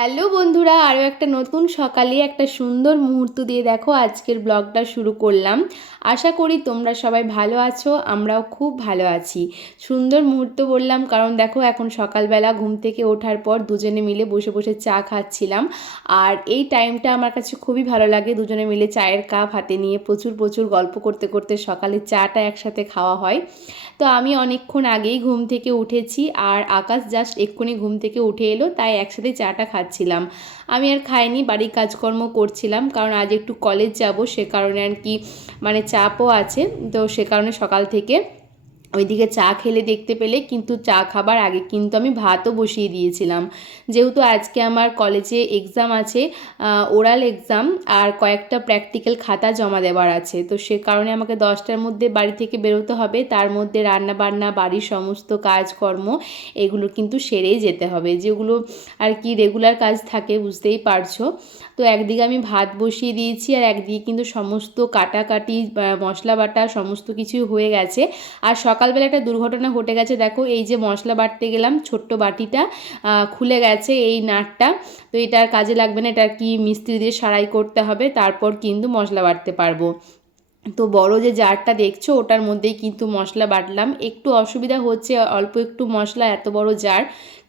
Hello বন্ধুরা, আরও একটা নতুন সকালে একটা সুন্দর মুহূর্ত দিয়ে দেখো আজকের ব্লগটা শুরু করলাম। আশা করি তোমরা সবাই ভালো আছো, আমরাও খুব ভালো আছি। সুন্দর মুহূর্ত বললাম, কারণ দেখো এখন সকালবেলা ঘুম থেকে ওঠার পর দুজনে মিলে বসে বসে চা খাচ্ছিলাম। আর এই টাইমটা আমার কাছে খুবই ভালো লাগে, দুজনে মিলে চায়ের কাপ হাতে নিয়ে প্রচুর প্রচুর গল্প করতে করতে সকালে চাটা একসাথে খাওয়া হয়। তো আমি অনেকক্ষণ আগেই ঘুম থেকে উঠেছি, আর আকাশ জাস্ট এক্ষুনি ঘুম থেকে উঠে এলো, তাই একসাথে চাটা খাচ্ছিলাম। আমি আর খাইনি, বাড়ির কাজকর্ম করছিলাম, কারণ আজ একটু কলেজ যাব, সে কারণে আর কি মানে চাপও আছে। তো সে কারণে সকাল থেকে ওইদিকে চা খেলে দেখতে পেলে কিন্তু চা খাবার আগে কিন্তু আমি ভাতও বসিয়ে দিয়েছিলাম। যেহেতু আজকে আমার কলেজে এক্সাম আছে ওরাল এক্সাম আর কয়েকটা প্র্যাকটিক্যাল খাতা জমা দেওয়ার আছে। তো সে কারণে আমাকে দশটার মধ্যে বাড়ি থেকে বেরোতে হবে। তার মধ্যে রান্না বান্না বাড়ির সমস্ত কাজকর্ম এগুলো কিন্তু সেরেই যেতে হবে। যেগুলো আর কি রেগুলার কাজ থাকে, বুঝতেই পারছ। তো একদিকে আমি ভাত বসিয়ে দিয়েছি আর একদিকে কিন্তু সমস্ত কাটাকাটি মশলা বাটা, সমস্ত কিছু হয়ে গেছে। আর সকালবেলা একটা দুর্ঘটনা ঘটে গেছে, দেখো, এই যে মশলা বাটতে গেলাম, ছোট্ট বাটিটা খুলে গেছে এই নাটটা, তো এটা আর কাজে লাগবে না, এটা কি মিস্ত্রি দিয়ে সারাই করতে হবে, তারপর কিন্তু মশলা বাটতে পারব। তো বড় যে জারটা দেখছ, ওটার মধ্যেই কিন্তু মশলা বাটলাম। একটু অসুবিধা হচ্ছে, অল্প একটু মশলা, এত বড় জার,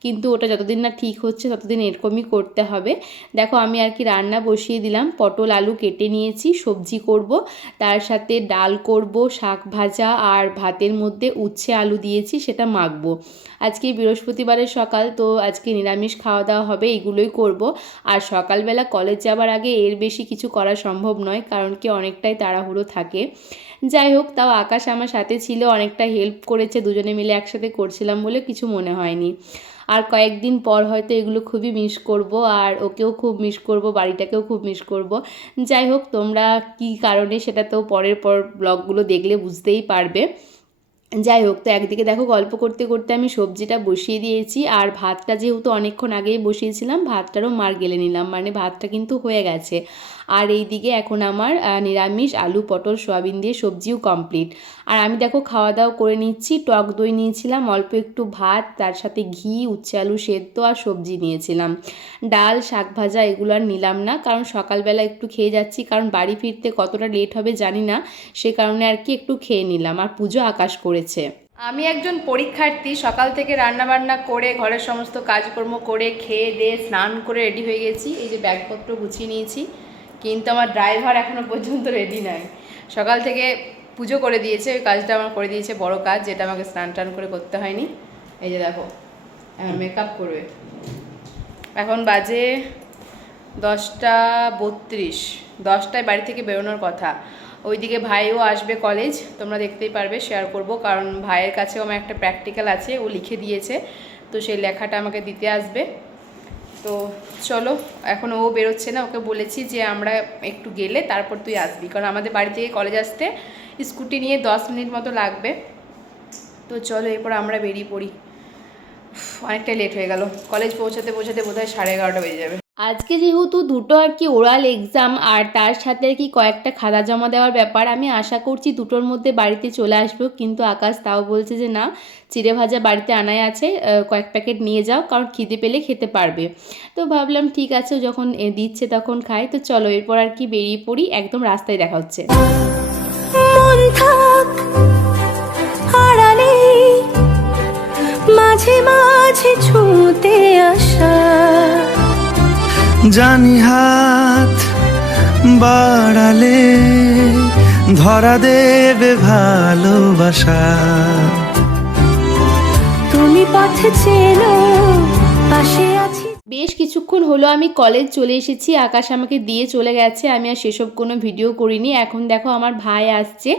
কিন্তু ওটা যতদিন না ঠিক হচ্ছে, ততদিন এরকমই করতে হবে। দেখো, আমি আর কি রান্না বসিয়ে দিলাম, পটল, আলু কেটে নিয়েছি, সবজি করব, তার সাথে ডাল করব, শাক ভাজা, আর ভাতের মধ্যে উচ্ছে আলু দিয়েছি, সেটা মাখবো। আজকে বৃহস্পতিবারের সকাল, তো আজকে নিরামিষ খাওয়া দাওয়া হবে, এগুলোই করব। আর সকালবেলা কলেজ যাবার আগে এর বেশি কিছু করা সম্ভব নয়, কারণ কি অনেকটাই তাড়াহুড়ো থাকে। যাই হোক, তাও আকাশ আমার সাথে ছিল, অনেকটা হেল্প করেছে, দুজনে মিলে একসাথে করছিলাম বলে কিছু মনে হয়নি। আর কয়েকদিন পর হয়তো এগুলো খুবই মিস করব, আর ওকেও খুব মিস করব, বাড়িটাকেও খুব মিস করব। যাই হোক, তোমরা কি কারণে সেটা তো পরের পর ব্লগগুলো দেখলে বুঝতেই পারবে। যাই হোক, তো একদিকে দেখো গল্প করতে করতে আমি সবজিটা বসিয়ে দিয়েছি, আর ভাতটা যেহেতু অনেকক্ষণ আগেই বসিয়েছিলাম, ভাতটারও মার গেলে নিলাম মানে ভাতটা কিন্তু হয়ে গেছে। আর এই দিকে এখন আমার নিরামিষ আলু, পটল, সোয়াবিন দিয়ে সবজিও কমপ্লিট আর আমি দেখো খাওয়া দাওয়া করে নিচ্ছি, টক দই নিয়েছিলাম, অল্প একটু ভাত, তার সাথে ঘি, উচ্ছে আলু সেদ্ধ আর সবজি নিয়েছিলাম। ডাল, শাক ভাজা এগুলো আর নিলাম না, কারণ সকালবেলা একটু খেয়ে যাচ্ছি, কারণ বাড়ি ফিরতে কতটা লেট হবে জানি না, সে কারণে আর কি একটু খেয়ে নিলাম। আর পুজো আকাশ করেছে। আমি একজন পরীক্ষার্থী, সকাল থেকে রান্না বান্না করে, ঘরের সমস্ত কাজকর্ম করে, খেয়ে দিয়ে স্নান করে রেডি হয়ে গেছি। এই যে ব্যাগপত্র গুছিয়ে নিয়েছি, কিন্তু আমার ড্রাইভার এখনও পর্যন্ত রেডি নাই। সকাল থেকে পুজো করে দিয়েছে, ওই কাজটা আমার করে দিয়েছে, বড় কাজ, যেটা আমাকে স্নান টান করে করতে হয়নি। এই যে দেখো মেকআপ করবে। এখন বাজে দশটা বত্রিশ। দশটায় বাড়ি থেকে বেরোনোর কথা। ওইদিকে ভাইও আসবে কলেজ তোমরা দেখতেই পারবে শেয়ার করব। কারণ ভাইয়ের কাছেও আমার একটা প্র্যাকটিক্যাল আছে, ও লিখে দিয়েছে। তো সেই লেখাটা আমাকে দিতে আসবে। তো চলো, এখন ও বেরোচ্ছে না, ওকে বলেছি যে আমরা একটু গেলে তারপর তুই আসবি। কারণ আমাদের বাড়ি থেকে কলেজ আসতে স্কুটি নিয়ে দশ মিনিট মতো লাগবে। তো চলো, এরপর আমরা বেরিয়ে পড়ি। অনেকটাই লেট হয়ে গেল। কলেজ পৌঁছাতে পৌঁছাতে বোধহয় সাড়ে এগারোটা বেজে যাবে। আজকে যেহেতু দুটো আর কি ওরাল এক্সাম আর তার সাথে আর কি কয়েকটা খাতা জমা দেওয়ার ব্যাপার, আমি আশা করছি দুটোর মধ্যে বাড়িতে চলে আসব। কিন্তু আকাশ তাও বলছে যে, না, চিড়ে ভাজা বাড়িতে আনাই আছে কয়েক প্যাকেট নিয়ে যাও, কারণ খিদে পেলে খেতে পারবে। তো ভাবলাম, ঠিক আছে, যখন দিচ্ছে তখন খাই। তো চলো, এরপর আর কি বেরিয়ে পড়ি, একদম রাস্তায় দেখা হচ্ছে। মাঝে মাঝে ছুঁতে আসা। জানি হাত বাড়ালে ধরা দেবে ভালোবাসা। তুমি পথে চেনো পাশে বেশ কিছুক্ষণ হলো আমি কলেজ চলে এসেছি, আকাশ আমাকে দিয়ে চলে গেছে, আমি আর সেসব কোনো ভিডিও করিনি। এখন দেখো আমার ভাই আসছে,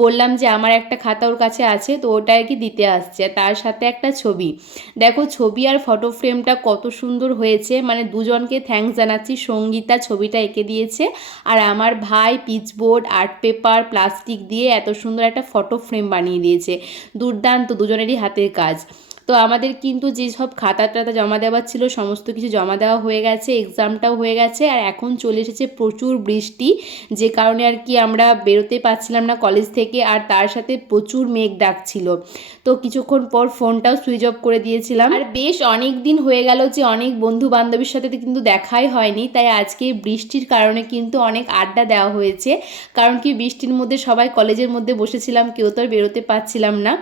বললাম যে আমার একটা খাতা ওর কাছে আছে, তো ওটা আর কি দিতে আসছে, তার সাথে একটা ছবি। দেখো ছবি আর ফটো ফ্রেমটা কত সুন্দর হয়েছে মানে দুজনকে থ্যাঙ্কস জানাচ্ছি, সঙ্গীতা ছবিটা এঁকে দিয়েছে, আর আমার ভাই পিচবোর্ড আর্ট পেপার প্লাস্টিক দিয়ে এত সুন্দর একটা ফটো ফ্রেম বানিয়ে দিয়েছে। দুর্দান্ত, দুজনেরই হাতের কাজ। তো আমাদের কিন্তু যেসব খাতা টাতা জমা দেওয়ার ছিল, সমস্ত কিছু জমা দেওয়া হয়ে গেছে এক্সামটাও হয়ে গেছে, আর এখন চলে এসেছে প্রচুর বৃষ্টি, যে কারণে আর কি আমরা বেরোতে পারছিলাম না কলেজ থেকে, আর তার সাথে প্রচুর মেঘ ডাকছিল। তো কিছুক্ষণ পর ফোনটাও সুইচ অফ করে দিয়েছিলাম। আর বেশ অনেক দিন হয়ে গেল যে অনেক বন্ধু বান্ধবীর সাথে কিন্তু দেখাই হয়নি, তাই আজকে বৃষ্টির কারণে কিন্তু অনেক আড্ডা দেওয়া হয়েছে। কারণ কি বৃষ্টির মধ্যে সবাই কলেজের মধ্যে বসেছিলাম, কেউ তো আর বেরোতে পারছিলাম না।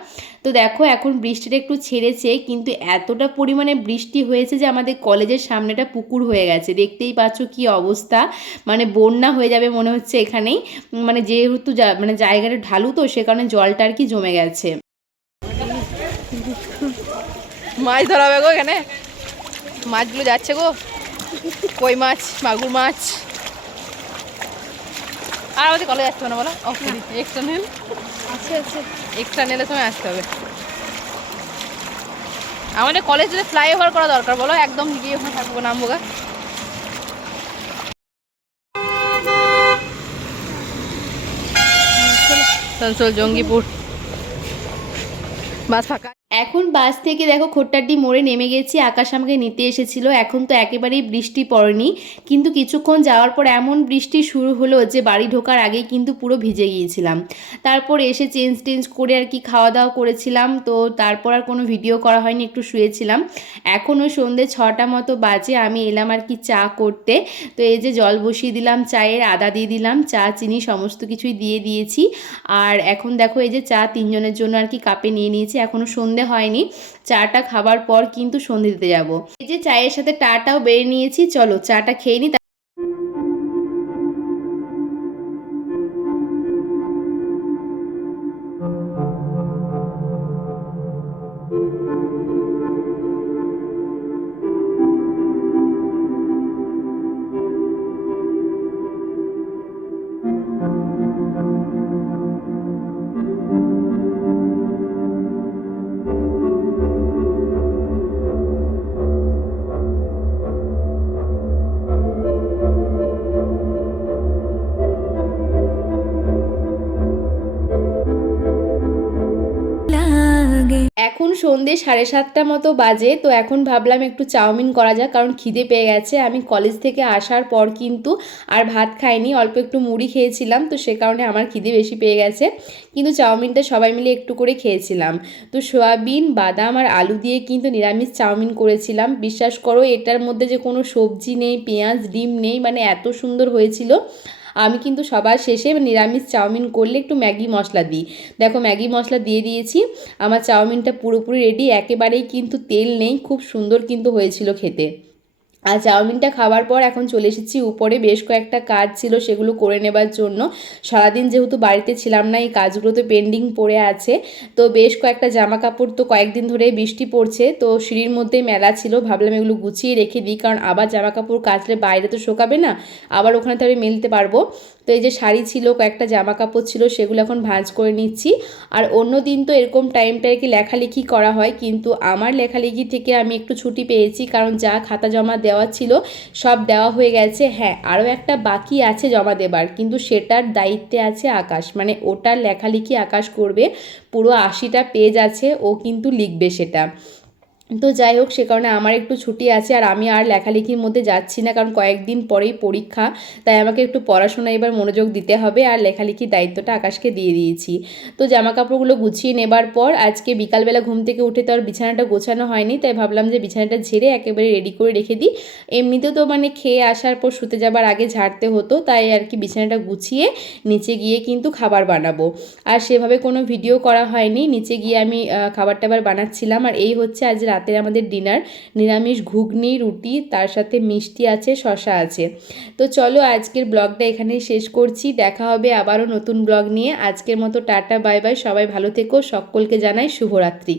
তো দেখো এখন বৃষ্টিটা একটু ছেড়েছে কিন্তু এতটা পরিমাণে বৃষ্টি হয়েছে যে আমাদের কলেজের সামনেটা পুকুর হয়ে গেছে। দেখতেই পাচ্ছ কি অবস্থা। মানে বন্যা হয়ে যাবে মনে হচ্ছে এখানেই। মানে যেহেতু মানে জায়গাটা ঢালু তো সে কারণে জলটা আর কি জমে গেছে। মাছ ধরা হবে গো এখানে। মাছগুলো যাচ্ছে গো। কই মাছ? মাগুর মাছ। আর আমাদের কলেজ আসতে হবে না বলো। এক্সট্রা নেল আছে আছে। এক্সট্রা নিলে তুমি আসতে হবে। আমাদের কলেজ যদি ফ্লাইওভার করা দরকার, বলো? একদম গিয়ে ওখানে থাকব নামবো গা চল, জঙ্গিপুর। বাস ফাঁকা। এখন বাস থেকে দেখো খোট্টাড্ডি মোড়ে নেমে গেছি, আকাশ আমাকে নিতে এসেছিল, এখন তো একেবারেই বৃষ্টি পড়েনি। কিন্তু কিছুক্ষণ যাওয়ার পর এমন বৃষ্টি শুরু হলো যে বাড়ি ঢোকার আগেই কিন্তু পুরো ভিজে গিয়েছিলাম। তারপর এসে চেঞ্জ টেঞ্জ করে আর কি খাওয়া দাওয়া করেছিলাম, তো তারপর আর কোনো ভিডিও করা হয়নি, একটু শুয়েছিলাম। এখনও সন্ধে ছটা মতো বাজে, আমি এলাম আর কি চা করতে। তো এই যে জল বসিয়ে দিলাম, চায়ের আদা দিয়ে দিলাম, চা, চিনি সমস্ত কিছুই দিয়ে দিয়েছি। আর এখন দেখো এই যে চা তিনজনের জন্য আর কি কাপে নিয়ে নিয়েছি এখনও সন্ধে হয়নি। চাটা খাবার পর কিন্তু সন্ধে দিতে যাব। এই যে চায়ের সাথে টাটাও বেড়ে নিয়েছি। চলো চাটা খেয়ে নিই এখন সন্ধে সাড়ে সাতটা মতো বাজে, তো এখন ভাবলাম একটু চাউমিন করা যাক, কারণ খিদে পেয়ে গেছে। আমি কলেজ থেকে আসার পর কিন্তু আর ভাত খাইনি, অল্প একটু মুড়ি খেয়েছিলাম, তো সে কারণে আমার খিদে বেশি পেয়ে গেছে। কিন্তু চাউমিনটা সবাই মিলে একটু করে খেয়েছিলাম। তো সয়াবিন, বাদাম আর আলু দিয়ে কিন্তু নিরামিষ চাউমিন করেছিলাম। বিশ্বাস করো, এটার মধ্যে যে কোনো সবজি নেই, পেঁয়াজ, ডিম নেই মানে এত সুন্দর হয়েছিল। আমি কিন্তু সবার শেষে নিরামিষ চাউমিন করলে একটু ম্যাগি মশলা দিই। দেখো ম্যাগি মশলা দিয়ে দিয়েছি। আমার চাউমিনটা পুরোপুরি রেডি একেবারেই কিন্তু তেল নেই। খুব সুন্দর কিন্তু হয়েছিল খেতে। আর চাউমিনটা খাওয়ার পর এখন চলে এসেছি উপরে। বেশ কয়েকটা কাজ ছিল সেগুলো করে নেবার জন্য। সারাদিন যেহেতু বাড়িতে ছিলাম না, এই কাজগুলো তো পেন্ডিং পড়ে আছে। তো বেশ কয়েকটা জামা কাপড় তো কয়েকদিন ধরে বৃষ্টি পড়ছে, তো সিঁড়ির মধ্যে মেলা ছিল। ভাবলাম এগুলো গুছিয়ে রেখে দিই, কারণ আবার জামা কাপড় কাচলে বাইরে তো শোকাবে না, আবার ওখানে তো আমি মেলতে পারব। তো এই যে শাড়ি ছিল, কয়েকটা জামা কাপড় ছিল, সেগুলো এখন ভাঁজ করে নিচ্ছি। আর অন্য দিন তো এরকম টাইমটায় কি লেখালেখি করা হয়, কিন্তু আমার লেখালেখি থেকে আমি একটু ছুটি পেয়েছি, কারণ যা খাতা জমা দেওয়া ছিল, সব দেওয়া হয়ে গেছে। হ্যাঁ আরও একটা বাকি আছে জমা দেবার, কিন্তু সেটার দায়িত্বে আছে আকাশ। মানে ওটার লেখালেখি আকাশ করবে, পুরো আশিটা পেজ আছে, ও কিন্তু লিখবে সেটা। তো যাই হোক, সে কারণে আমার একটু ছুটি আছে আর আমি আর লেখালেখির মধ্যে যাচ্ছি না, কারণ কয়েকদিন পরেই পরীক্ষা, তাই আমাকে একটু পড়াশোনায় এবার মনোযোগ দিতে হবে আর লেখালেখির দায়িত্বটা আকাশকে দিয়ে দিয়েছি। তো জামা কাপড়গুলো গুছিয়ে নেবার পর আজকে বিকালবেলা ঘুম থেকে উঠে তো আর বিছানাটা গোছানো হয়নি, তাই ভাবলাম যে বিছানাটা ঝেড়ে একেবারে রেডি করে রেখে দিই। এমনিতেও তো মানে খেয়ে আসার পর শুতে যাবার আগে ঝাড়তে হতো, তাই আর কি বিছানাটা গুছিয়ে নিচে গিয়ে কিন্তু খাবার বানাবো। আর সেভাবে কোনো ভিডিও করা হয়নি, নিচে গিয়ে আমি খাবার টাবার বানাচ্ছিলাম আর এই হচ্ছে আজ রাতের আমাদের ডিনার নিরামিষ ঘুগনি, রুটি, তার সাথে মিষ্টি আছে শশা আছে। তো চলো আজকের ব্লগটা এখানে শেষ করছি। দেখা হবে আবারও নতুন ব্লগ নিয়ে। আজকের মতো টাটা বাই বাই সবাই ভালো থেকো। সকলকে জানাই শুভরাত্রি।